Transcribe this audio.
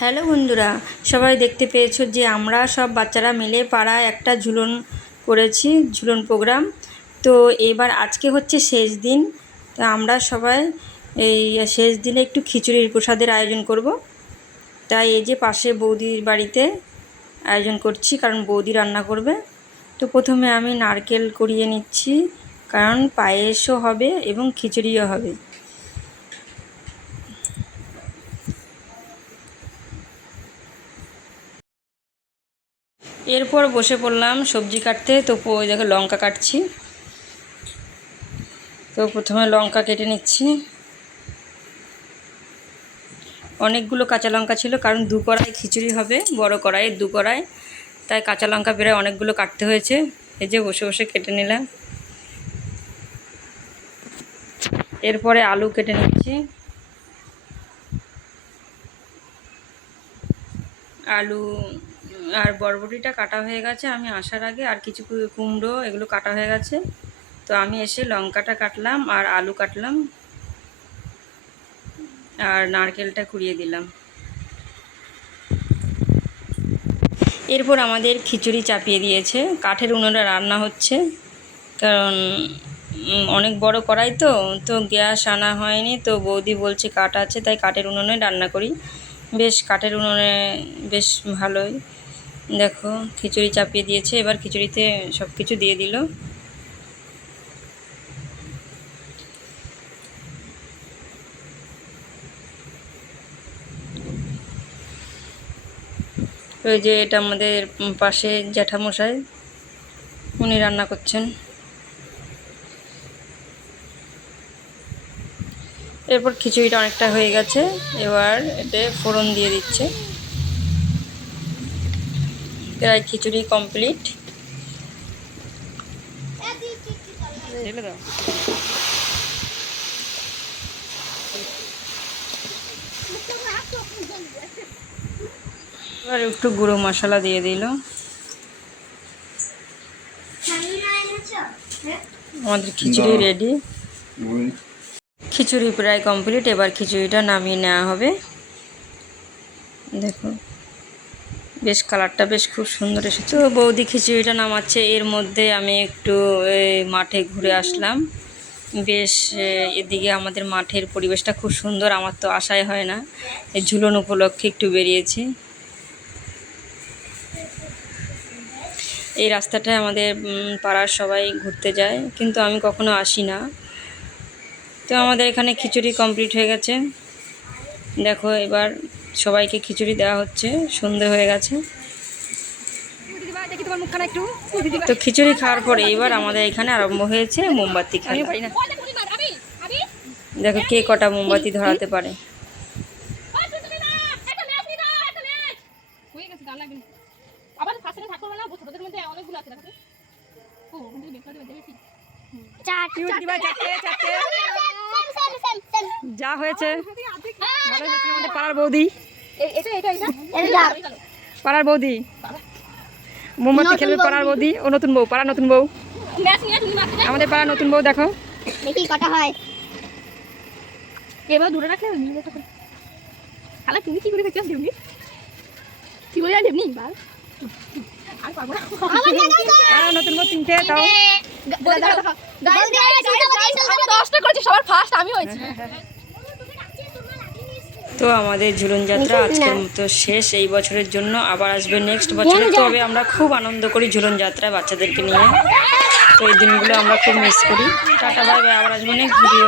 Hello বন্ধুরা, সবাই দেখতে পেয়েছো যে আমরা সব বাচ্চারা মিলে পাড়ায় একটা ঝুলন করেছি, ঝুলন প্রোগ্রাম। তো এবার আজকে হচ্ছে শেষ দিন। তো আমরা সবাই এই শেষ দিনে একটু খিচুড়ির প্রসাদের আয়োজন করব। তাই এই যে পাশে বৌদির বাড়িতে আয়োজন করছি, কারণ বৌদি রান্না করবে। তো প্রথমে আমি নারকেল কুড়িয়ে নিচ্ছি, কারণ পায়েসও হবে এবং খিচুড়িও হবে। এরপর বসে পড়লাম সবজি কাটতে। তো ওই দেখো লঙ্কা কাটছি। তো প্রথমে লঙ্কা কেটে নিচ্ছি। অনেকগুলো কাঁচা লঙ্কা ছিল, কারণ 2 কড়াই খিচুড়ি হবে, বড় কড়াইয়ের 2 কড়াই, তাই কাঁচা লঙ্কা প্রায় অনেকগুলো কাটতে হয়েছে। এই যে বসে বসে কেটে নিলাম। এরপরে আলু কেটে নিচ্ছি। আলু আর বরবটিটা কাটা হয়ে গেছে আমি আসার আগে, আর কিছু কুমড়ো এগুলো কাটা হয়ে গেছে। তো আমি এসে লঙ্কাটা কাটলাম আর আলু কাটলাম আর নারকেলটা কুড়িয়ে দিলাম। এরপর আমাদের খিচুড়ি চাপিয়ে দিয়েছে। কাঠের উনুনে রান্না হচ্ছে, কারণ অনেক বড় কড়াই তো তো গ্যাস আনা হয়নি। তো বৌদি বলছে কাঠ আছে, তাই কাঠের উনুনে রান্না করি। বেশ কাঠের উনুনে বেশ ভালোই। দেখো খিচুড়ি চাপিয়ে দিয়েছে, এবার খিচুড়িতে সব কিছু দিয়ে দিল। ওই যে এটা আমাদের পাশে জ্যাঠামশাই, উনি রান্না করছেন। এরপর খিচুড়িটা অনেকটা হয়ে গেছে, এবার এতে ফোড়ন দিয়ে দিচ্ছে। প্রায় খিচুড়ি কমপ্লিট। এবার একটু গুঁড়ো মশলা দিয়ে দিল। আমাদের খিচুড়ি রেডি। খিচুড়ি প্রায় কমপ্লিট। এবার খিচুড়িটা নামিয়ে নেওয়া হবে। দেখো বেশ কালারটা বেশ খুব সুন্দর এসেছে। তো বৌদি খিচুড়িটা নামাচ্ছে, এর মধ্যে আমি একটু মাঠে ঘুরে আসলাম। বেশ এদিকে আমাদের মাঠের পরিবেশটা খুব সুন্দর, আমার তো আশাই হয় না। এই ঝুলন উপলক্ষে একটু বেরিয়েছি। এই রাস্তাটায় আমাদের পাড়ার সবাই ঘুরতে যায়, কিন্তু আমি কখনো আসি না। তো আমাদের এখানে খিচুড়ি কমপ্লিট হয়ে গেছে। দেখো এবার সবাইকে খিচুড়ি দেওয়া হচ্ছে, সন্ধে হয়ে গেছে। তো খিচুড়ি খাওয়ার পরে এবার আমাদের এখানে আরম্ভ হয়েছে মোমবাতি খেলা। দেখো কে কটা মোমবাতি ধরাতে পারে। যা হয়েছে ভালো হয়েছে। আমাদের পাড়ার বৌদি, পাড়ার বৌদি মোমবাতি খেলবে। পাড়ার বৌদি ও নতুন বউ, পাড়ার নতুন বউ, আমাদের পাড়ার নতুন বউ। দেখো দেখি কটা হয়। এবার দূরে রাখলে খালা তুমি কি করে দেখছিস দেবনি কি বলে দেবনি বাল আর পাবো না। পাড়ার নতুন বউ 3টে। তাও 10টা করেছি, সবার ফার্স্ট আমি হয়েছি। তো আমাদের ঝুলন যাত্রা আজকের মতো শেষ এই বছরের জন্য। আবার আসবে নেক্সট বছরে। তবে আমরা খুব আনন্দ করি ঝুলন যাত্রায় বাচ্চাদেরকে নিয়ে। তো এই দিনগুলো আমরা খুব মিস করি। টাটা বাই বাই, আবার আসবো নেক্সট ভিডিও।